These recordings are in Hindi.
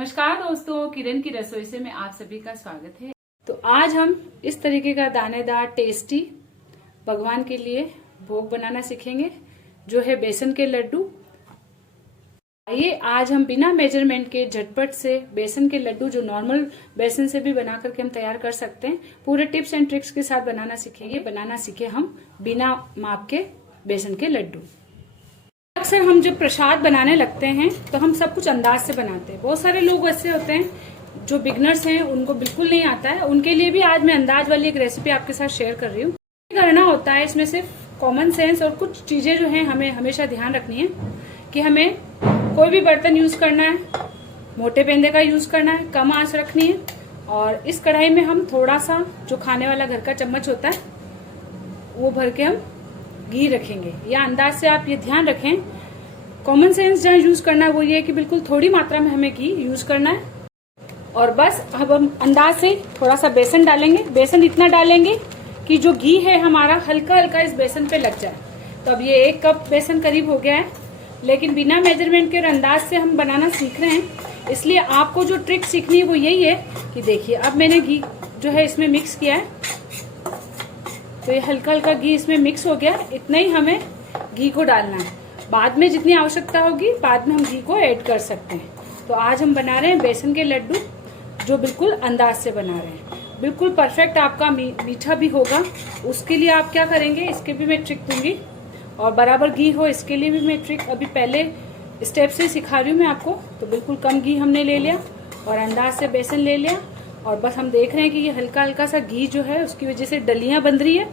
नमस्कार दोस्तों, किरण की रसोई से में आप सभी का स्वागत है। तो आज हम इस तरीके का दानेदार टेस्टी भगवान के लिए भोग बनाना सीखेंगे, जो है बेसन के लड्डू। आइए आज हम बिना मेजरमेंट के झटपट से बेसन के लड्डू, जो नॉर्मल बेसन से भी बना करके हम तैयार कर सकते हैं, पूरे टिप्स एंड ट्रिक्स के साथ बनाना सीखेंगे। बनाना सीखे हम बिना माप के बेसन के लड्डू। अक्सर हम जब प्रसाद बनाने लगते हैं तो हम सब कुछ अंदाज से बनाते हैं। बहुत सारे लोग ऐसे होते हैं जो बिगनर्स हैं, उनको बिल्कुल नहीं आता है। उनके लिए भी आज मैं अंदाज वाली एक रेसिपी आपके साथ शेयर कर रही हूँ। करना होता है इसमें सिर्फ कॉमन सेंस और कुछ चीजें जो हैं हमें हमेशा ध्यान रखनी है कि हमें कोई भी बर्तन यूज करना है, मोटे पेंदे का यूज करना है, कम आंच रखनी है। और इस कढ़ाई में हम थोड़ा सा जो खाने वाला घर का चम्मच होता है वो भर के हम घी रखेंगे। या अंदाज से आप ये ध्यान रखें, कॉमन सेंस जहाँ यूज करना है वो ये है कि बिल्कुल थोड़ी मात्रा में हमें घी यूज करना है। और बस अब हम अंदाज से थोड़ा सा बेसन डालेंगे। बेसन इतना डालेंगे कि जो घी है हमारा हल्का हल्का इस बेसन पे लग जाए। तो अब ये 1 कप बेसन करीब हो गया है, लेकिन बिना मेजरमेंट के और अंदाज से हम बनाना सीख रहे हैं। इसलिए आपको जो ट्रिक सीखनी है वो यही है कि देखिए अब मैंने घी जो है इसमें मिक्स किया है, तो ये हल्का हल्का घी इसमें मिक्स हो गया। इतना ही हमें घी को डालना है। बाद में जितनी आवश्यकता होगी बाद में हम घी को ऐड कर सकते हैं। तो आज हम बना रहे हैं बेसन के लड्डू, जो बिल्कुल अंदाज से बना रहे हैं। बिल्कुल परफेक्ट आपका मीठा भी होगा। उसके लिए आप क्या करेंगे, इसके भी मैं ट्रिक दूंगी। और बराबर घी हो इसके लिए भी मैं ट्रिक अभी पहले स्टेप से सिखा रही हूँ मैं आपको। तो बिल्कुल कम घी हमने ले लिया और अंदाज से बेसन ले लिया। और बस हम देख रहे हैं कि ये हल्का हल्का सा घी जो है उसकी वजह से डलियां बन रही है।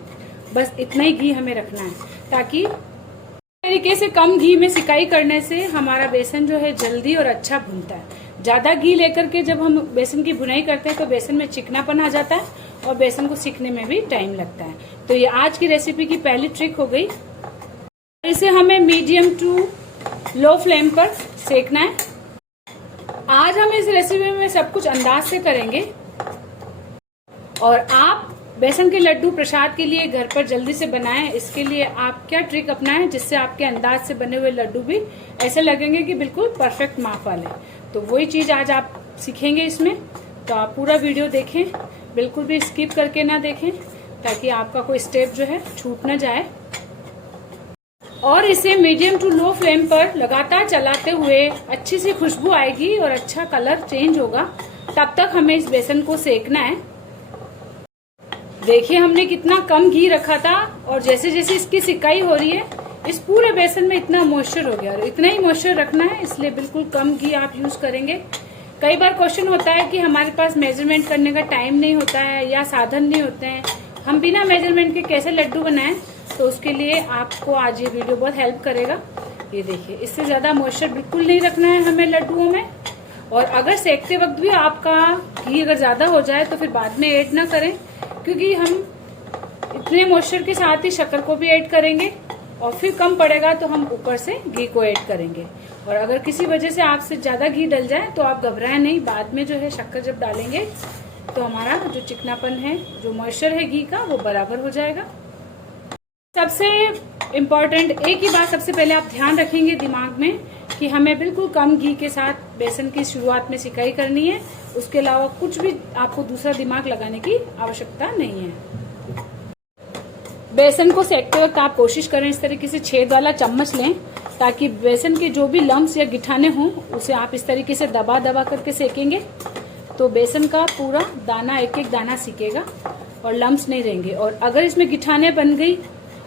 बस इतना ही घी हमें रखना है, ताकि तरीके से कम घी में सिकाई करने से हमारा बेसन जो है जल्दी और अच्छा भुनता है। ज्यादा घी लेकर के जब हम बेसन की भुनाई करते हैं तो बेसन में चिकनापन आ जाता है और बेसन को सीखने में भी टाइम लगता है। तो ये आज की रेसिपी की पहली ट्रिक हो गई। इसे हमें मीडियम टू लो फ्लेम पर सेकना है। आज हम इस रेसिपी में सब कुछ अंदाज से करेंगे और आप बेसन के लड्डू प्रसाद के लिए घर पर जल्दी से बनाएं। इसके लिए आप क्या ट्रिक अपनाएं जिससे आपके अंदाज से बने हुए लड्डू भी ऐसे लगेंगे कि बिल्कुल परफेक्ट माप वाले। तो वही चीज आज आप सीखेंगे इसमें। तो आप पूरा वीडियो देखें, बिल्कुल भी स्किप करके ना देखें, ताकि आपका कोई स्टेप जो है छूट ना जाए। और इसे मीडियम टू लो फ्लेम पर लगातार चलाते हुए अच्छी सी खुशबू आएगी और अच्छा कलर चेंज होगा, तब तक हमें इस बेसन को सेकना है। देखिए हमने कितना कम घी रखा था और जैसे जैसे इसकी सिकाई हो रही है इस पूरे बेसन में इतना मॉइस्चर हो गया। और इतना ही मॉइस्चर रखना है, इसलिए बिल्कुल कम घी आप यूज करेंगे। कई बार क्वेश्चन होता है कि हमारे पास मेजरमेंट करने का टाइम नहीं होता है या साधन नहीं होते हैं, हम बिना मेजरमेंट के कैसे लड्डू बनाएं। तो उसके लिए आपको आज ये वीडियो बहुत हेल्प करेगा। ये देखिए, इससे ज्यादा मॉइस्चर बिल्कुल नहीं रखना है हमें लड्डुओं में। और अगर सेकते वक्त भी आपका घी अगर ज्यादा हो जाए तो फिर बाद में ऐड ना करें, क्योंकि हम इतने मॉइस्चर के साथ ही शक्कर को भी ऐड करेंगे और फिर कम पड़ेगा तो हम ऊपर से घी को ऐड करेंगे। और अगर किसी वजह से आपसे ज्यादा घी डल जाए तो आप घबराएं नहीं, बाद में जो है शक्कर जब डालेंगे तो हमारा जो चिकनापन है, जो मॉइस्चर है घी का, वो बराबर हो जाएगा। सबसे इम्पोर्टेंट एक ही बात सबसे पहले आप ध्यान रखेंगे दिमाग में कि हमें बिल्कुल कम घी के साथ बेसन की शुरुआत में सिकाई करनी है। उसके अलावा कुछ भी आपको दूसरा दिमाग लगाने की आवश्यकता नहीं है। बेसन को सेकते वक्त आप कोशिश करें इस तरीके से छेद वाला चम्मच लें, ताकि बेसन के जो भी लम्स या गिठाने हों उसे आप इस तरीके से दबा दबा करके सेकेंगे तो बेसन का पूरा दाना, एक एक दाना सिकेगा और लम्स नहीं रहेंगे। और अगर इसमें गिठाने बन गई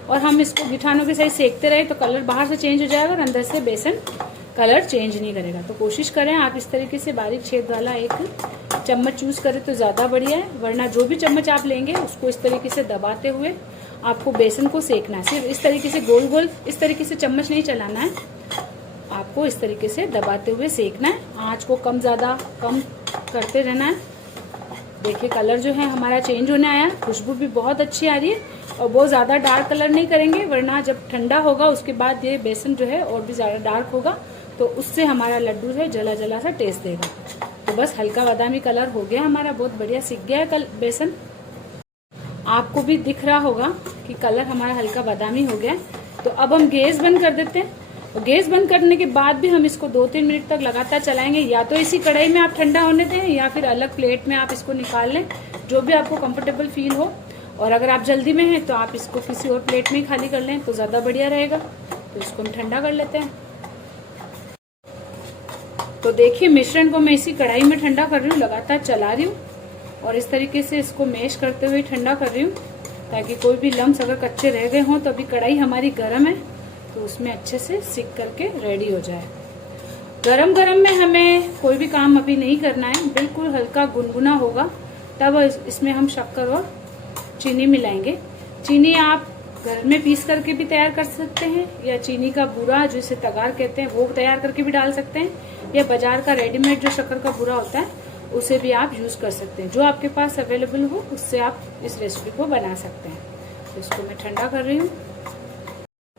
और हम इसको गिठानों के साथ सेकते रहे तो कलर बाहर से चेंज हो जाएगा और अंदर से बेसन कलर चेंज नहीं करेगा। तो कोशिश करें आप इस तरीके से बारीक छेद वाला एक चम्मच यूज करें तो ज्यादा बढ़िया है। वरना जो भी चम्मच आप लेंगे उसको इस तरीके से दबाते हुए आपको बेसन को सेकना है। सिर्फ इस तरीके से गोल गोल इस तरीके से चम्मच नहीं चलाना है, आपको इस तरीके से दबाते हुए सेकना है। आँच को कम ज्यादा कम करते रहना है। देखिए कलर जो है हमारा चेंज होने आया, खुशबू भी बहुत अच्छी आ रही है। और बहुत ज्यादा डार्क कलर नहीं करेंगे, वरना जब ठंडा होगा उसके बाद ये बेसन जो है और भी ज्यादा डार्क होगा तो उससे हमारा लड्डू है जला जला सा टेस्ट देगा। तो बस हल्का बादामी कलर हो गया हमारा, बहुत बढ़िया सिक गया है कल बेसन। आपको भी दिख रहा होगा कि कलर हमारा हल्का बादामी हो गया। तो अब हम गैस बंद कर देते हैं। और गैस बंद करने के बाद भी हम इसको 2-3 मिनट तक लगातार चलाएंगे। या तो इसी कढ़ाई में आप ठंडा होने दें या फिर अलग प्लेट में आप इसको निकाल लें, जो भी आपको कंफर्टेबल फील हो। और अगर आप जल्दी में हैं तो आप इसको किसी और प्लेट में खाली कर लें तो ज़्यादा बढ़िया रहेगा। तो इसको हम ठंडा कर लेते हैं। तो देखिए मिश्रण को मैं इसी कढ़ाई में ठंडा कर रही हूँ, लगातार चला रही हूँ और इस तरीके से इसको मैश करते हुए ठंडा कर रही हूँ, ताकि कोई भी लम्स अगर कच्चे रह गए हों तो अभी कढ़ाई हमारी गर्म है तो उसमें अच्छे से सिक करके रेडी हो जाए। गरम गरम में हमें कोई भी काम अभी नहीं करना है, बिल्कुल हल्का गुनगुना होगा तब इसमें हम शक्कर और चीनी मिलाएंगे। चीनी आप घर में पीस करके भी तैयार कर सकते हैं या चीनी का बूरा जिसे तगार कहते हैं वो तैयार करके भी डाल सकते हैं, या बाजार का रेडीमेड जो शक्कर का बूरा होता है उसे भी आप यूज कर सकते हैं। जो आपके पास अवेलेबल हो उससे आप इस रेसिपी को बना सकते हैं। तो इसको मैं ठंडा कर रही हूँ।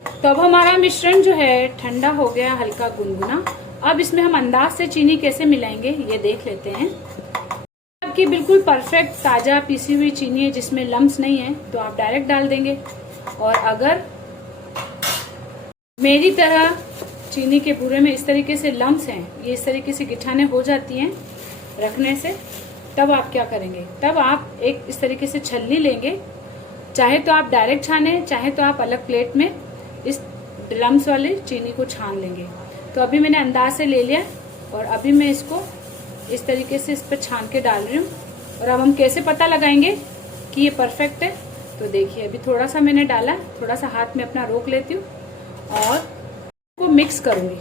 तो अब हमारा मिश्रण जो है ठंडा हो गया, हल्का गुनगुना। अब इसमें हम अंदाज से चीनी कैसे मिलाएंगे ये देख लेते हैं। आपकी बिल्कुल परफेक्ट ताजा पीसी हुई चीनी है जिसमें लम्स नहीं है तो आप डायरेक्ट डाल देंगे। और अगर मेरी तरह चीनी के बूरे में इस तरीके से लम्स हैं, ये इस तरीके से गिठाने हो जाती हैं रखने से, तब आप क्या करेंगे, तब आप एक इस तरीके से छलनी लेंगे। चाहे तो आप डायरेक्ट छाने, चाहे तो आप अलग प्लेट में इस लम्स वाले चीनी को छान लेंगे। तो अभी मैंने अंदाज से ले लिया और अभी मैं इसको इस तरीके से इस पर छान के डाल रही हूँ। और अब हम कैसे पता लगाएंगे कि ये परफेक्ट है, तो देखिए अभी थोड़ा सा मैंने डाला, थोड़ा सा हाथ में अपना रोक लेती हूँ और को मिक्स करूंगी।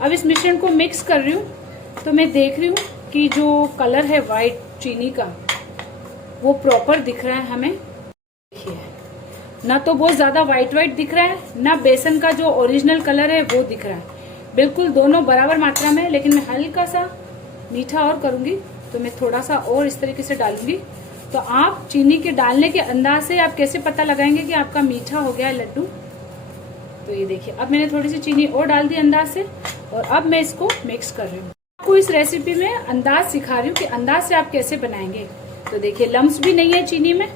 अब इस मिश्रण को मिक्स कर रही हूँ तो मैं देख रही हूँ कि जो कलर है वाइट चीनी का वो प्रॉपर दिख रहा है हमें। देखिए ना तो बहुत ज्यादा वाइट दिख रहा है, ना बेसन का जो ओरिजिनल कलर है वो दिख रहा है, बिल्कुल दोनों बराबर मात्रा में। लेकिन मैं हल्का सा मीठा और करूंगी तो मैं थोड़ा सा और इस तरीके से डालूंगी। तो आप चीनी के डालने के अंदाज से आप कैसे पता लगाएंगे कि आपका मीठा हो गया है लड्डू। तो ये देखिए अब मैंने थोड़ी सी चीनी और डाल दी अंदाज से और अब मैं इसको मिक्स कर रही हूँ। आपको इस रेसिपी में अंदाज सिखा रही हूँ कि अंदाज से आप कैसे बनाएंगे। तो देखिए लम्स भी नहीं है चीनी में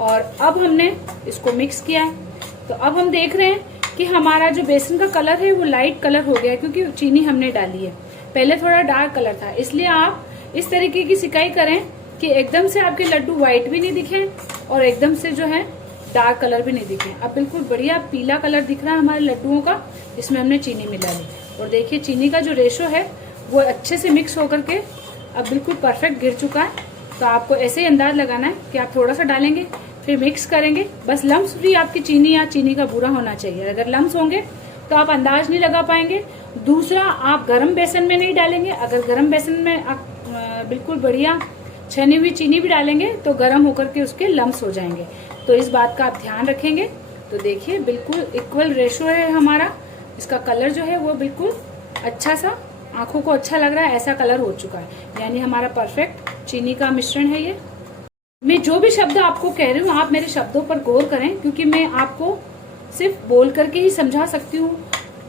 और अब हमने इसको मिक्स किया है। तो अब हम देख रहे हैं कि हमारा जो बेसन का कलर है वो लाइट कलर हो गया है, क्योंकि चीनी हमने डाली है। पहले थोड़ा डार्क कलर था, इसलिए आप इस तरीके की सिकाई करें कि एकदम से आपके लड्डू व्हाइट भी नहीं दिखे और एकदम से जो है डार्क कलर भी नहीं दिखे। अब बिल्कुल बढ़िया पीला कलर दिख रहा है हमारे लड्डुओं का, इसमें हमने चीनी मिला ली। और देखिए चीनी का जो रेशो है वो अच्छे से मिक्स होकर के अब बिल्कुल परफेक्ट गिर चुका है। तो आपको ऐसे ही अंदाज लगाना है कि आप थोड़ा सा डालेंगे फिर मिक्स करेंगे। बस लम्स फ्री आपकी चीनी या चीनी का बूरा होना चाहिए। अगर लम्स होंगे तो आप अंदाज नहीं लगा पाएंगे। दूसरा, आप गरम बेसन में नहीं डालेंगे। अगर गरम बेसन में आप बिल्कुल बढ़िया छनी हुई चीनी भी डालेंगे तो गर्म होकर के उसके लम्स हो जाएंगे। तो इस बात का आप ध्यान रखेंगे। तो देखिए बिल्कुल इक्वल रेशो है हमारा। इसका कलर जो है वो बिल्कुल अच्छा सा, आंखों को अच्छा लग रहा है, ऐसा कलर हो चुका है। यानी हमारा परफेक्ट चीनी का मिश्रण है ये। मैं जो भी शब्द आपको कह रही हूँ आप मेरे शब्दों पर गौर करें, क्योंकि मैं आपको सिर्फ बोल करके ही समझा सकती हूँ।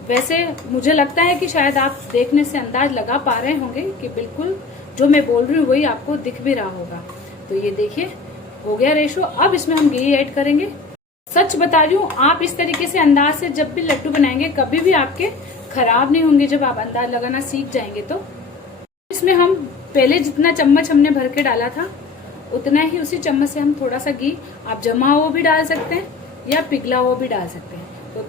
वैसे मुझे लगता है कि शायद आप देखने से अंदाज लगा पा रहे होंगे कि बिल्कुल जो मैं बोल रही हूँ वही आपको दिख भी रहा होगा। तो ये देखिए हो गया रेशो। अब इसमें हम घी ऐड करेंगे। सच बता रही हूँ, आप इस तरीके से अंदाज से जब भी लड्डू बनाएंगे कभी भी आपके खराब नहीं होंगे जब आप अंदाज लगाना सीख जाएंगे। तो इसमें हम पहले जितना चम्मच हमने भर के डाला था उतना ही उसी चम्मच से हम थोड़ा सा घी, आप जमा हुआ भी डाल सकते हैं या पिघला हुआ भी डाल सकते हैं। तो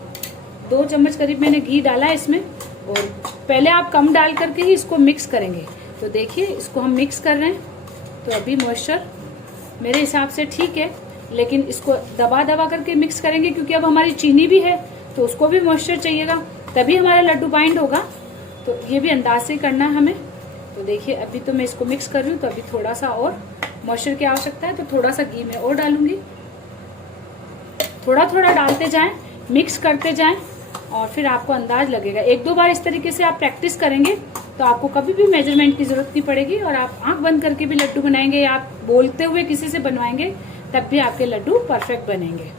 2 चम्मच करीब मैंने घी डाला इसमें। और पहले आप कम डाल करके ही इसको मिक्स करेंगे। तो देखिए इसको हम मिक्स कर रहे हैं। तो अभी मॉइस्चर मेरे हिसाब से ठीक है, लेकिन इसको दबा दबा करके मिक्स करेंगे क्योंकि अब हमारी चीनी भी है तो उसको भी मॉइस्चर चाहिएगा, तभी हमारा लड्डू बाइंड होगा। तो ये भी अंदाज से करना है हमें। तो देखिए अभी तो मैं इसको मिक्स कर रही हूँ, तो अभी थोड़ा सा और मॉइस्चर की आवश्यकता है, तो थोड़ा सा घी में और डालूंगी। थोड़ा थोड़ा डालते जाएं, मिक्स करते जाएं और फिर आपको अंदाज लगेगा। 1-2 बार इस तरीके से आप प्रैक्टिस करेंगे तो आपको कभी भी मेजरमेंट की जरूरत नहीं पड़ेगी और आप आंख बंद करके भी लड्डू बनाएंगे या आप बोलते हुए किसी से बनवाएंगे तब भी आपके लड्डू परफेक्ट बनेंगे।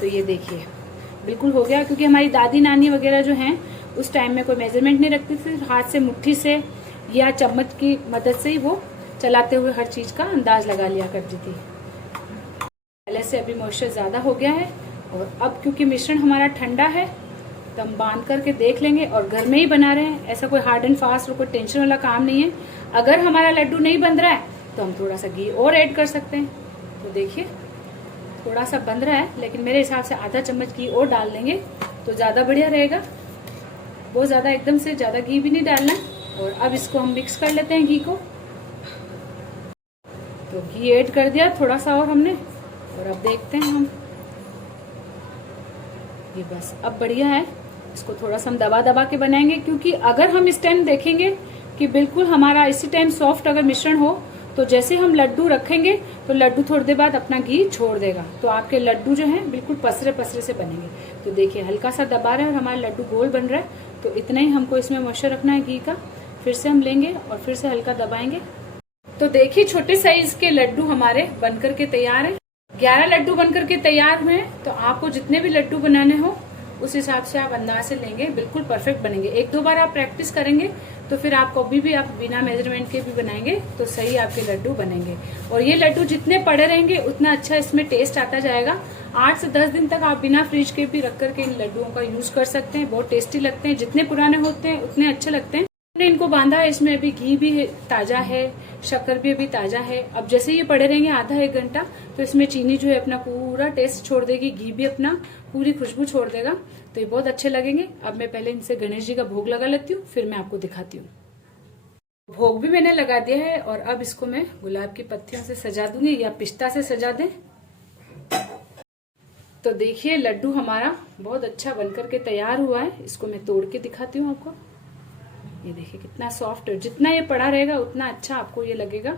तो ये देखिए बिल्कुल हो गया, क्योंकि हमारी दादी नानी वगैरह जो हैं उस टाइम में कोई मेजरमेंट नहीं रखती थी, हाथ से मुट्ठी से या चम्मच की मदद से ही वो चलाते हुए हर चीज का अंदाज लगा लिया करती थी। पहले से अभी मॉइस्चर ज्यादा हो गया है और अब क्योंकि मिश्रण हमारा ठंडा है एकदम बांध करके देख लेंगे। और घर में ही बना रहे हैं, ऐसा कोई हार्ड एंड फास्ट और कोई टेंशन वाला काम नहीं है। अगर हमारा लड्डू नहीं बन रहा है तो हम थोड़ा सा घी और ऐड कर सकते हैं। तो देखिए थोड़ा सा बन रहा है, लेकिन मेरे हिसाब से आधा चम्मच घी और डाल देंगे तो ज्यादा बढ़िया रहेगा। बहुत ज्यादा एकदम से ज्यादा घी भी नहीं डालना। और अब इसको हम मिक्स कर लेते हैं घी को। तो घी ऐड कर दिया थोड़ा सा और हमने, और अब देखते हैं हम। ये बस अब बढ़िया है। इसको थोड़ा सा हम दबा दबा के बनाएंगे, क्योंकि अगर हम इस टाइम देखेंगे कि बिल्कुल हमारा इसी टाइम सॉफ्ट अगर मिश्रण हो, तो जैसे हम लड्डू रखेंगे तो लड्डू थोड़ी देर बाद अपना घी छोड़ देगा, तो आपके लड्डू जो हैं बिल्कुल पसरे पसरे से बनेंगे। तो देखिए हल्का सा दबा रहे हैं और हमारे लड्डू गोल बन रहा है। तो इतना ही हमको इसमें मॉइस्चर रखना है घी का। फिर से हम लेंगे और फिर से हल्का दबाएंगे। तो देखिए छोटे साइज के लड्डू हमारे बनकर के तैयार है। 11 लड्डू बनकर के तैयार हुए हैं। तो आपको जितने भी लड्डू बनाने हो उस हिसाब से आप अंदाज से लेंगे, बिल्कुल परफेक्ट बनेंगे। एक दो बार आप प्रैक्टिस करेंगे तो फिर आप कभी भी आप बिना मेजरमेंट के भी बनाएंगे तो सही आपके लड्डू बनेंगे। और ये लड्डू जितने पड़े रहेंगे उतना अच्छा इसमें टेस्ट आता जाएगा। 8 से 10 दिन तक आप बिना फ्रिज के भी रख करके इन लड्डुओं का यूज कर सकते हैं। बहुत टेस्टी लगते हैं, जितने पुराने होते हैं उतने अच्छे लगते हैं। हमने इनको बांधा है, इसमें अभी घी भी ताजा है, शक्कर भी अभी ताजा है। अब जैसे ये पड़े रहेंगे आधा एक घंटा तो इसमें चीनी जो है अपना पूरा टेस्ट छोड़ देगी, घी भी अपना पूरी खुशबू छोड़ देगा। तो ये बहुत अच्छे लगेंगे। अब मैं पहले इनसे गणेश जी का भोग लगा लेती हूँ, फिर मैं आपको दिखाती हूँ। भोग भी मैंने लगा दिया है और अब इसको मैं गुलाब की पत्तियों से सजा दूंगी, या पिस्ता से सजा दें। तो देखिए लड्डू हमारा बहुत अच्छा बनकर के तैयार हुआ है। इसको मैं तोड़ के दिखाती हूँ आपको। ये देखिए कितना सॉफ्ट है। जितना ये पड़ा रहेगा उतना अच्छा आपको ये लगेगा।